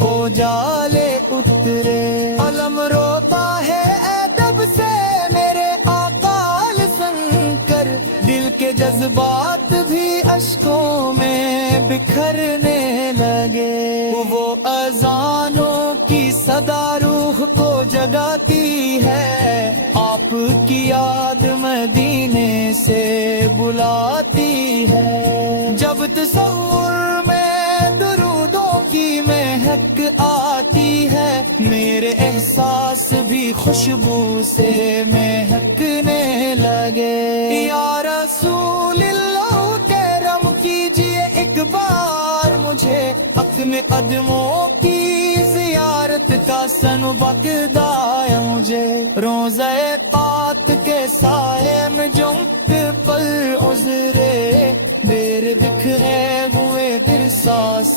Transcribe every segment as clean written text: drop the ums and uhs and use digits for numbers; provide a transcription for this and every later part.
اجالے اترے، علم روتا ہے ادب سے میرے آقال سن کر، دل کے جذبات بھی اشکوں میں بکھرنے لگے، وہ اذانوں کی صدا روح کو جگاتی ہے، آپ کی یاد مدینے سے بلاتی ہے، جب تصور میں درودوں کی مہک آتی ہے، میرے احساس بھی خوشبو سے مہکنے لگے، یا رسول اللہ کرم کیجئے ایک بار مجھے، اپنے قدموں کی زیارت کا سنبھگ دائے مجھے، روضہ پاک کے سائے میں جو پر عذرے، دیر بکھرے ہوئے دل ساس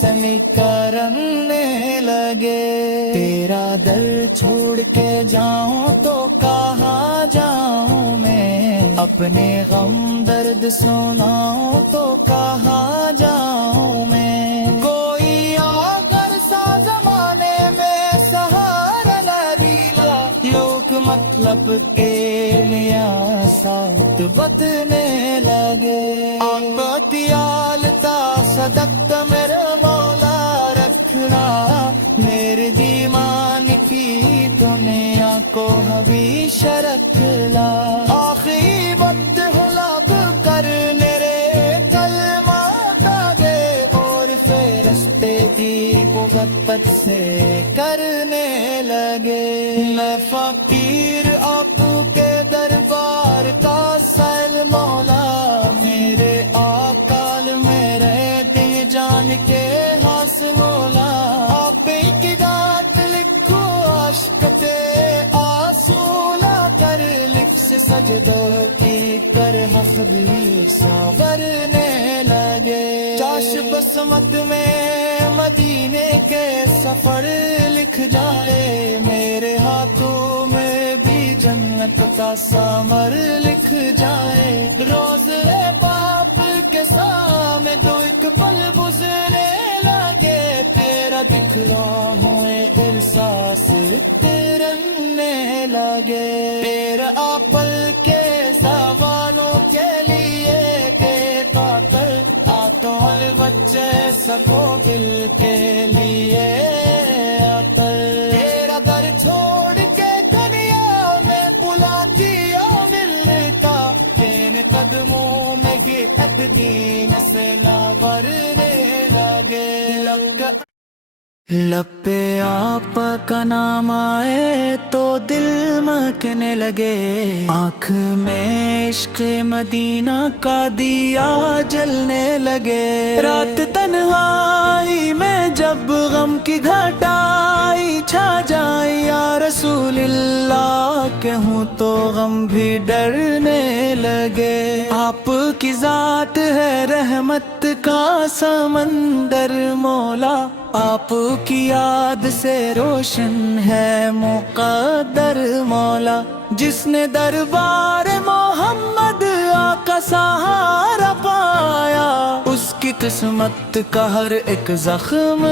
کرنے لگے، تیرا در چھوڑ کے جاؤں تو کہاں جاؤں میں، اپنے غم درد سناؤں تو کہاں جاؤں میں، کوئی اگر سا زمانے میں سہارا نہ لوگ مطلب کے لیا ساتھ بتنے لگے، بتیالتا صدقت میرے مولا رکھنا، میرے دیمان کی دنیا کو ہمیشہ رکھنا، آخری وقت ہلاک کر میرے کلمات آگے، اور فرشتے بھی محبت سے کرنے لگے، میں فقیر ابو کے دربار کا سیل مولا، میرے آقال میرے دل جان کے ہاس مولا، آپ کی داد لکھو عشقتے آسولا کر، لکھ سے سجدوں کی کر حق بھی ساورنے لگے، چاش بسمت میں مدینے کے سفر لکھ جائے، میرے ہاتھوں میں بھی جنت کا ثمر لکھ جائے، روزے باپ کے سامنے دو ایک پل گزرنے لگے، تیرا دکھلا ہوئے احساس ترنے لگے، تیرا آپل کے زوالوں کے لیے کہ قاتل آتوں بچے سکو دل کے لیے عطر، تیرا در چھوڑ کے دنیا میں بلاتی ملتا، تین قدموں میں یہ ایک دین سے نہ بھرنے لگے، لب پہ آپ کا نام آئے تو دل مہکنے لگے، آنکھ میں عشق مدینہ کا دیا جلنے لگے، رات تنہائی میں جب غم کی گھٹائی چھا جائے، یا رسول اللہ کہوں تو غم بھی ڈرنے لگے، آپ کی ذات ہے رحمت کا سمندر مولا، آپ کی یاد سے روشن ہے مقدر مولا، جس نے دربار محمد آقا سہارا پایا، اس کی قسمت کا ہر ایک زخم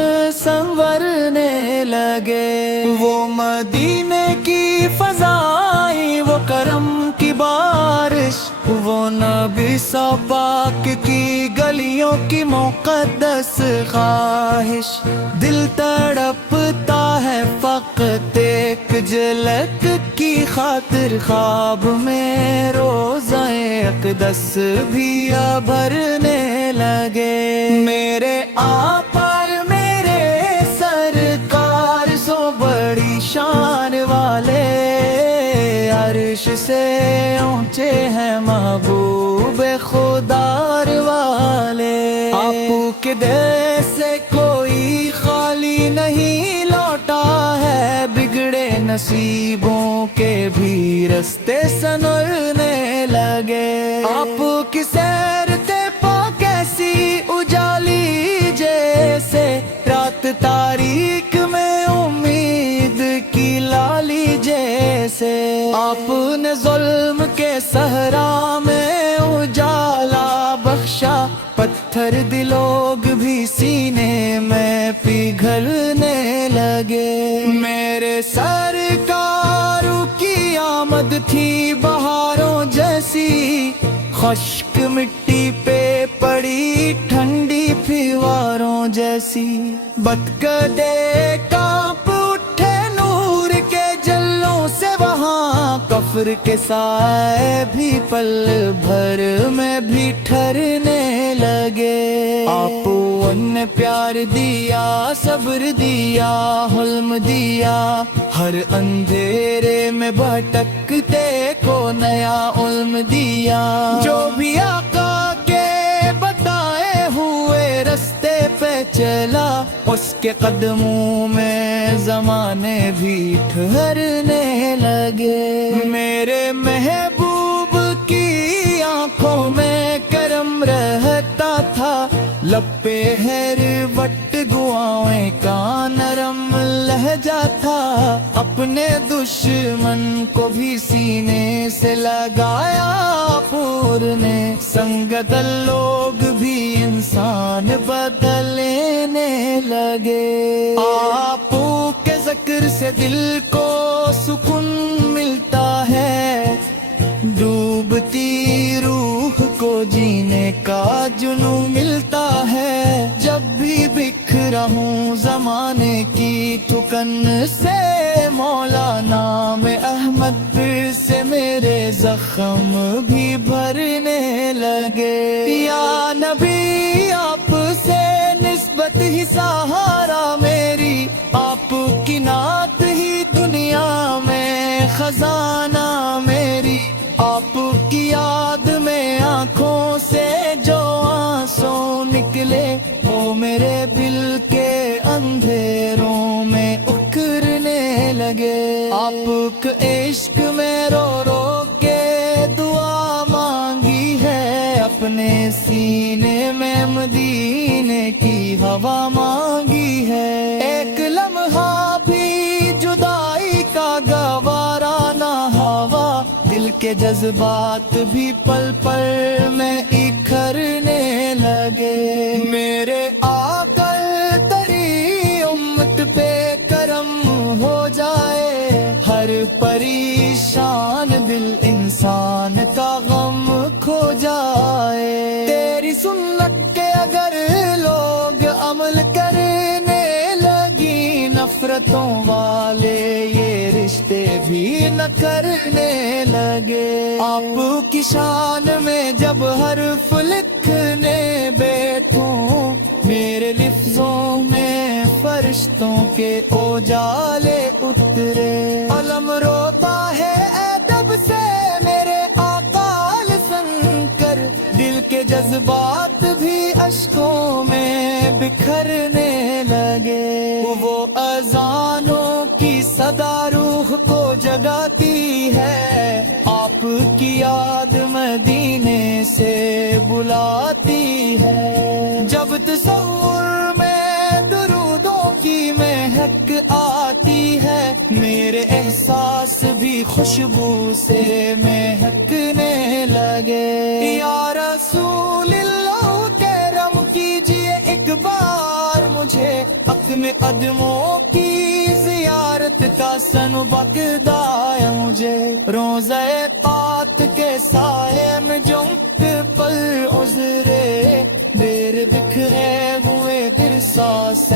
سنورنے لگے، وہ مدینے کی فضائیں، وہ کرم کی بارش، وہ نبی سا پاک کی گلیوں کی مقدس خواہش، دل تڑپتا ہے فقط ایک جھلک کی خاطر، خواب میں روزہ اقدس بھی بھرنے لگے، میرے آپار میرے سرکار سو بڑی شان والے، عرش سے اونچے ہیں محبوب خدار والے، آپ کے دل سے کوئی خالی نہیں لوٹا ہے، بگڑے نصیبوں کے بھی رستے سنورنے لگے، آپ کی سیر پا کیسی اجالی جیسے، رات تاریک میں امید کی لالی جیسے، آپ نے ظلم کے صحرا میں اجالا بخشا، پتھر پتھر دلوگ بھی سینے میں پگھلنے لگے۔ میرے سرکار کی آمد تھی بہاروں جیسی، خشک مٹی پہ پڑی ٹھنڈی پھواروں جیسی۔ بتکدے کانپ اٹھے نور کے جلوں سے وہاں، کفر کے سائے بھی پل بھر میں بھی ٹھہرنے لگے۔ آپو نے پیار دیا، صبر دیا، حلم دیا، ہر اندھیرے میں بھٹکتے کو نیا علم دیا۔ جو بھی آقا کے بتائے ہوئے رستے پہ چلا، اس کے قدموں میں زمانے بھی ٹھہرنے لگے۔ میرے محبوب کی آنکھوں میں کرم رہتا تھا، لب پہ ہر وقت دعائیں کا نرم لہجہ تھا۔ اپنے دشمن کو بھی سینے سے لگایا پور نے، سنگت لوگ بھی انسان بدل لینے لگے۔ آپو کے ذکر سے دل کو سکون ملتا ہے، ڈوبتی روح کو جینے کا جنون ملتا ہے۔ جب بھی بکھرا ہوں زمانے کی تھکن سے، مولانا میں احمد پھر سے میرے زخم بھی بھرنے لگے۔ یا نبی آپ سے نسبت ہی سہارا میری، آپ کی نعت ہی دنیا میں خزانہ میری۔ آپ کی یاد میں آنکھوں سے جو آنسو نکلے، وہ میرے دل کے اندھیروں میں اکھرنے لگے۔ آپ کے عشق میں رو رو کے دعا مانگی ہے، اپنے سینے میں مدینے کی ہوا مانگی ہے۔ ایک لمحہ بھی جدائی کا گوارا نہ ہوا، دل کے جذبات بھی پل پل میں اکھرنے لگے۔ میرے آقا تری امت پہ کرم ہو جائے، ہر پریشان دل انسان کا غم کھو جائے۔ تیری سنت کے اگر لوگ عمل کرنے لگی، نفرتوں والے یہ رشتے بھی نہ کرنے لگے۔ آپ کی شان میں جب حرف لکھنے بیٹھوں، میرے لفظوں میں فرشتوں کے اوجالے اترے۔ علم روتا ہے ادب سے میرے آقا سن کر، دل کے جذبات بھی اشکوں میں بکھرنے لگے۔ وہ اذانوں کی صدا روح کو جگاتی ہے، آپ کی یاد مدینے سے بلاتی ہے۔ جب تصور میں درودوں کی مہک آتی ہے، میرے احساس بھی خوشبو سے مہکنے لگے۔ یا رسول اللہ کرم کیجئے ایک بار مجھے، اپنے قدموں کی زیارت کا سنبھگ دائے مجھے۔ روضہ پات کے سائے میں جمت پر عذرے، دیر بکھرے ہوئے دل ساس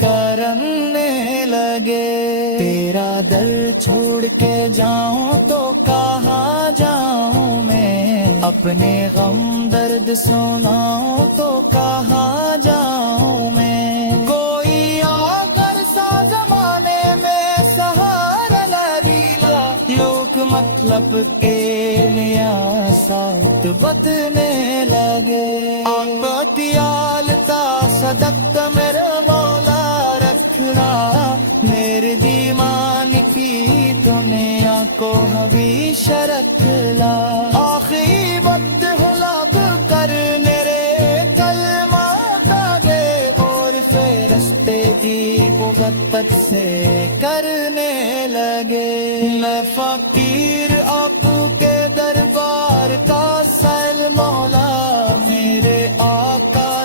کرنے لگے۔ تیرا در چھوڑ کے جاؤں تو کہاں جاؤں میں، اپنے غم درد سناؤں تو کہاں جاؤں میں۔ کوئی اگر سا زمانے میں سہارا لگیلا، لوگ مطلب کے لیا ساتھ بتنے لگے۔ آلتا صدقت میرے مولا رکھنا، میرے دیمان کی دنیا کو ہمیشہ رکھنا۔ آخری وقت ہلاب کر میرے کلمہ دے، اور فرشتے بھی محبت سے کرنے لگے۔ میں فقیر اب کے دربار کا سیل مولا، میرے آقا